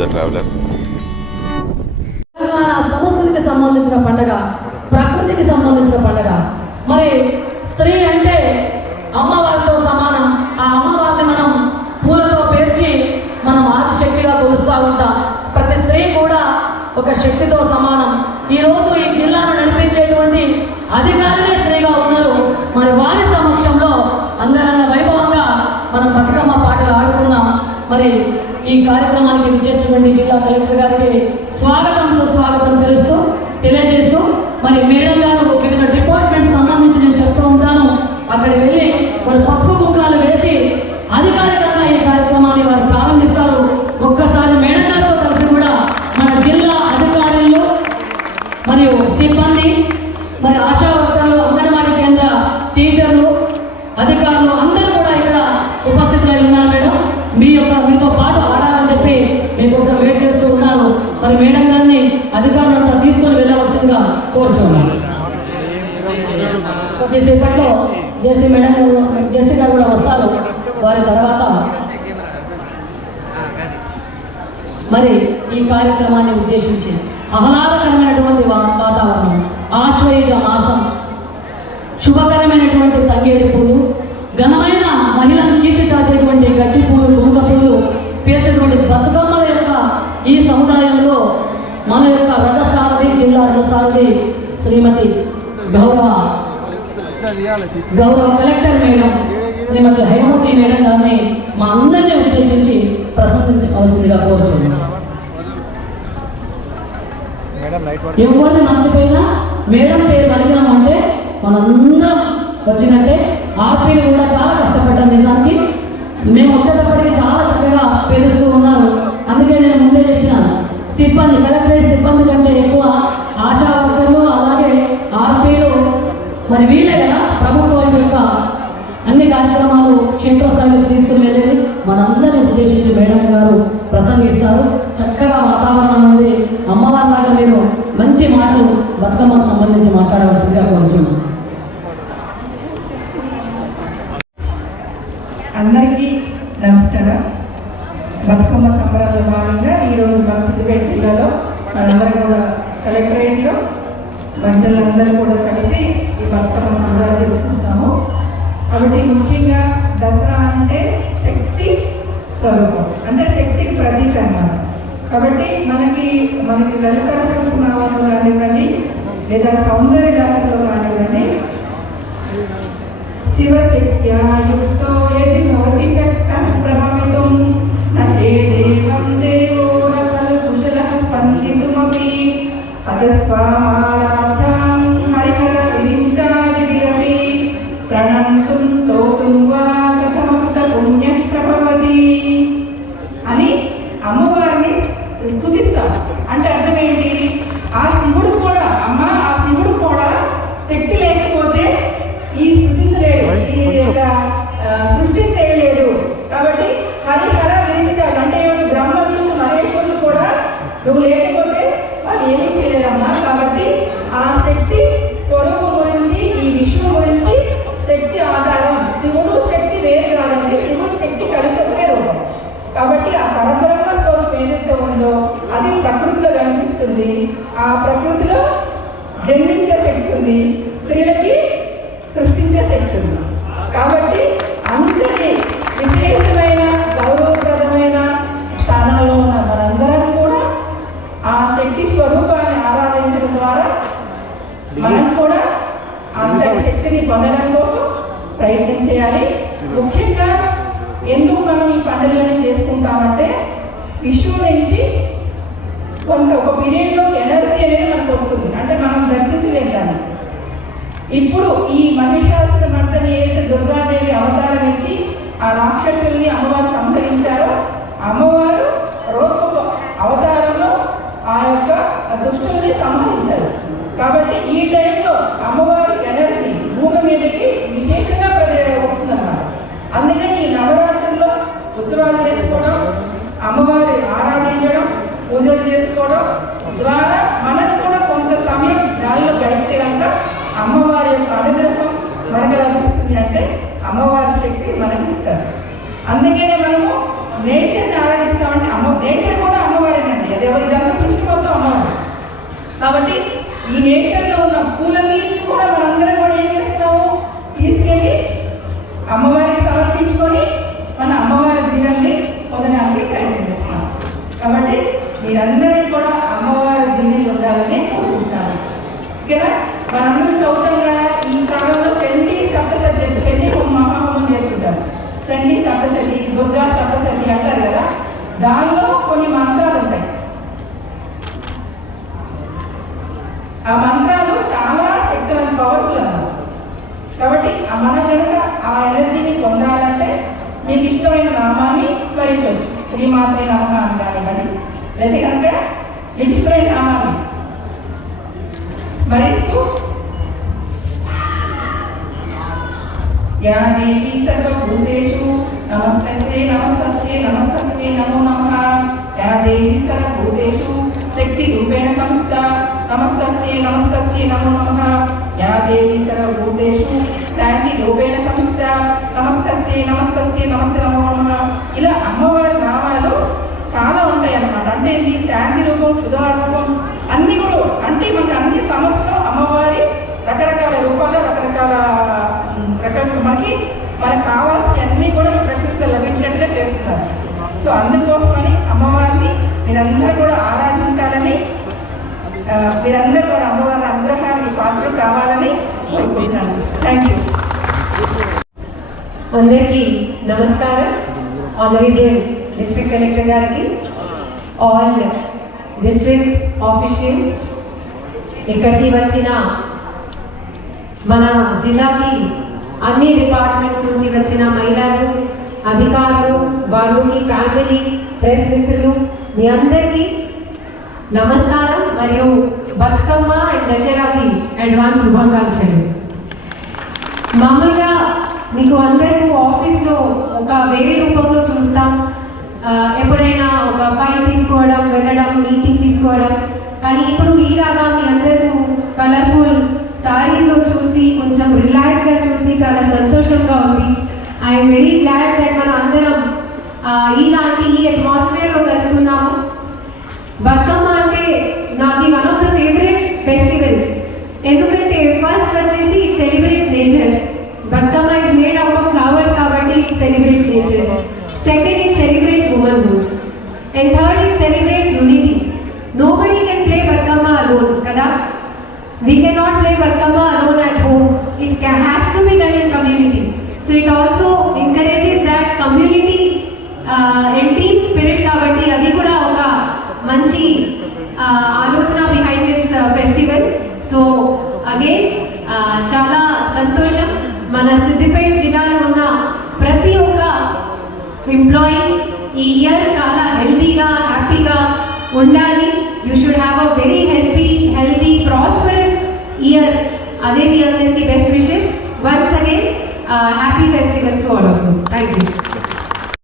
The traveller సంస్కృతికి సంబంధించిన పండగ ప్రకృతికి సంబంధించిన పండగ. మరి స్త్రీ అంటే అమ్మవారితో సమానం. ఆ అమ్మవారిని మనం పూలతో పేర్చి మనం ఆదిశక్తిగా కొలుస్తూ ఉంటాం. ప్రతి స్త్రీ కూడా ఒక శక్తితో సమానం. ఈ రోజు ఈ జిల్లాను నడిపించేటువంటి అధికారులే స్త్రీగా ఉన్నారు. మరి వారి సమక్షంలో అంగరంగ వైభవంగా మనం బతుకమ్మ పాటలు ఆడుకున్నాం మరి ఈ కార్యక్రమాన్ని విచ్చేసినటువంటి జిల్లా కలెక్టర్ గారికి స్వాగతం సుస్వాగతం తెలుస్తూ తెలియజేస్తూ మరి మేడం గారు వివిధ డిపార్ట్మెంట్ సంబంధించి నేను చెప్తూ ఉంటాను అక్కడికి వెళ్ళి వారు పసుపు కుంకాలు వేసి అధికారికంగా ఈ కార్యక్రమాన్ని వారు ప్రారంభిస్తారు. ఒక్కసారి మేడం కలిసి కూడా మన జిల్లా అధికారులు మరియు సిబ్బంది మరి ఆశా వర్కర్లు అంగన్వాడీ కేంద్ర టీచర్లు అధికారులు అందరూ కూడా ఇక్కడ ఉపస్థితులై ఉన్నారు మేడం. మీ యొక్క మీతో పాటు ఆడాలని చెప్పి మీకోసం వెయిట్ చేస్తూ ఉన్నాను మరి మేడం గారిని అధికారులంతా తీసుకొని వెళ్ళవలసిందిగా కోరుచున్నాను. కొద్దిసేపట్లో జేసీ మేడం గారు జేసీ గారు కూడా వస్తారు. వారి తర్వాత మరి ఈ కార్యక్రమాన్ని ఉద్దేశించి ఆహ్లాదకరమైనటువంటి వాతావరణం ఆశ్వయుజ మాసం శుభకరమైనటువంటి తంగేడు పూలు ఘనమైన మహిళను నీటి చాచేటువంటి గడ్డి పూలు గుంగ పూలు పేర్చేటువంటి బతుకమ్మల యొక్క ఈ సముదాయంలో మన యొక్క రథసారథి జిల్లా రథసారథి శ్రీమతి గౌరవ గౌరవ collector madam Shrimati Haimavati madam గారిని మా అందరినీ ఉద్దేశించి ప్రశంసించవలసిందిగా కోరుతున్నాను ఎవరిని మర్చిపోయినా మేడం పేరు అంటే మనందరం వచ్చినట్టే ఆర్పీలు కూడా చాలా కష్టపడ్డారు నిజానికి. మేము వచ్చేటప్పటికి చాలా చక్కగా పేరుస్తూ ఉన్నారు. అందుకే నేను ముందే చెప్పినాను. కార్యక్రమాలు క్షేత్రస్థాయికి తీసుకునేది మనందరినీ ఉద్దేశించి మేడం గారు ప్రసంగిస్తారు. చక్కగా వాతావరణం ఉంది. అమ్మవారిలాగా మీరు మంచి మాటలు బతుకమ్మకు సంబంధించి మాట్లాడవలసిందిగా కోరుతున్నాను అందరికీ నమస్కారం. బతుకమ్మ సంబరాల్లో భాగంగా ఈరోజు మన సిద్దిపేట జిల్లాలో మనందరం కూడా కలెక్టరేట్లో మహిళలందరూ కూడా కలిసి ఈ బతుకమ్మ సంబరాలు చేసుకుంటాము కాబట్టి ముఖ్యంగా దసరా అంటే శక్తి స్వరూపం అంటే శక్తికి ప్రతీక అన్నమాట. కాబట్టి మనకి మనకి లలిత సహస్రనామంలో కానివ్వండి లేదా సౌందర్య గానంలో కానివ్వండి శివశక్త్యా ప్రకృతిలో ఆ ప్రకృతిలో జన్మించే శక్తి ఉంది స్త్రీలకి సృష్టించే శక్తి ఉంది కాబట్టి అందరి విశేషమైన గౌరవప్రదమైన స్థానంలో ఉన్న మనందరం కూడా ఆ శక్తి స్వరూపాన్ని ఆరాధించడం ద్వారా మనం కూడా అంతటి శక్తిని పొందడం కోసం ప్రయత్నం చేయాలి. ముఖ్యంగా ఎందుకు మనం ఈ పండుగలను చేసుకుంటామంటే విశ్వం నుంచి కొంత ఒక పీరియడ్లో ఎనర్జీ అనేది మనకు వస్తుంది. అంటే మనం దర్శించలేము దాన్ని. ఇప్పుడు ఈ మహిషాసుర మర్దని ఏదైతే దుర్గాదేవి అవతారం ఎత్తి ఆ రాక్షసుల్ని అమ్మవారు సంహరించారో అమ్మవారు రోజు అవతారంలో ఆ యొక్క దుష్టుల్ని సంహరించారు. కాబట్టి ఈ టైంలో అమ్మవారి ఎనర్జీ భూమి మీదకి విశేషంగా వస్తుందన్నమాట. అందుకని ఈ నవరాత్రుల్లో ఉత్సవాలు చేసుకోవడం అమ్మవారి ఆరా పూజలు చేసుకోవడం ద్వారా మనకు కూడా కొంత సమయం గాలిలో గడిపితే కనుక అమ్మవారి యొక్క అనుగ్రహం మనకు లభిస్తుంది అంటే అమ్మవారి శక్తి మనకి ఇస్తారు అందుకనే మనము నేచర్ని ఆరాధిస్తామంటే అమ్మ నేచర్ కూడా అమ్మవారి ఎవరి ఇదంతా సృష్టి మొత్తం అమ్మవారు. కాబట్టి ఈ నేషన్లో ఉన్న పూలని కూడా మనందరం కూడా ఏం చేస్తాము? తీసుకెళ్ళి అమ్మవారికి సమర్పించుకొని మన అమ్మవారి దీనల్ని పొందడానికి ప్రయత్నం చేస్తాం. కాబట్టి మీరందరూ కూడా అమ్మవారి దీవెలు ఉండాలని ఉంటాను ఇక్కడ మనందరూ చదువుతాం కదా ఈ కాలంలో చండి సప్తసతి చండీ మహాహోమం చేస్తుంటారు చండి సప్తసతి దుర్గా సప్తసతి అంటారు కదా? దానిలో కొన్ని మంత్రాలు ఉంటాయి. ఆ మంత్రాలు చాలా శక్తివంత పవర్ఫుల్ అన్నారు కాబట్టి ఆ మనం కనుక ఆ ఎనర్జీని పొందాలంటే మీకు ఇష్టమైన నామాన్ని స్మరించవచ్చు శ్రీమాత్రి నమ. లేదా కనుక మీకు ఇష్టమైన నామాన్ని స్మరిస్తూ. యా దేవి సర్వభూతేషు నమస్తే నమస్తే నమస్తే నమో నమ. యా దేవి సర్వభూతేషు శక్తి రూపేణ సంస్థ నమస్తే నమస్తే నమో నమ. యా దేవి సర్వభూతేషు శాంతి రూపేణ సంస్థ నమస్తే నమస్తే నమస్తే నమో నమ. ఇలా అమ్మవారు ఉంటాయి అంటే ఇది శాంతి రూపం సుధా రూపం అన్ని కూడా అంటే మనకి అన్ని సమస్తం అమ్మవారి రకరకాల రూపాలు రకరకాల ఉమ్, మనకి మనకు కావాల్సిన అన్ని కూడా ఈ ప్రకృతిలో లభించినట్టుగా చేస్తారు సో అందుకోసమని అమ్మవారిని మీరందరూ కూడా ఆరాధించాలని మీరందరూ కూడా అమ్మవారి అనుగ్రహానికి పాత్రలు కావాలని కోరుకుంటున్నాను. థ్యాంక్ యూ అందరికీ నమస్కారం. ఆనరబుల్ డిస్ట్రిక్ట్ కలెక్టర్ గారికి ఆల్ డిస్ట్రిక్ట్ ఆఫీషియల్స్ ఇక్కడికి వచ్చిన మన జిల్లాకి అన్ని డిపార్ట్మెంట్ నుంచి వచ్చిన మహిళలు అధికారులు వారు మీ ఫ్యామిలీ ప్రెస్ మిత్రులు మీ అందరికీ నమస్కారం మరియు బతుకమ్మ అండ్ దశరాకి అడ్వాన్స్ శుభాకాంక్షలు. మామూలుగా మీకు అందరూ ఆఫీస్లో ఒక వేరే రూపంలో చూస్తాం. ఎప్పుడైనా ఒక ఫైవ్ తీసుకోవడం. కానీ ఇప్పుడు ఈలాగా మీ అందరూ కలర్ఫుల్ సారీస్లో చూసి కొంచెం రిలాక్స్గా చూసి చాలా సంతోషంగా ఉంది. ఐఎమ్ వెరీ గ్లాడ్ దట్ మన అందరం ఇలాంటి ఈ అట్మాస్ఫియర్లో కలుస్తున్నాము బతుకమ్మ అంటే నాకు one of the favourite festivals ఎందుకంటే ఫస్ట్ వచ్చేసి it celebrates nature Bathukamma is made out of flowers కాబట్టి it celebrates nature second it celebrates women and third it celebrates unity nobody can play Bathukamma alone కదా We వర్కమ్మ it క్యా has to be done in community so it also encourages that community and spirit కాబట్టి అది కూడా ఒక మంచి ఆలోచన behind this festival so again చాలా సంతోషం. మన సిద్దిపేట జిల్లాలో ఉన్న ప్రతి ఒక్క ఎంప్లాయీ ఈ ఇయర్ చాలా హెల్తీగా హ్యాపీగా ఉండాలి. You should have a very Ademi Anandki best wishes. Once again, uh, happy festival to all of you. Thank you.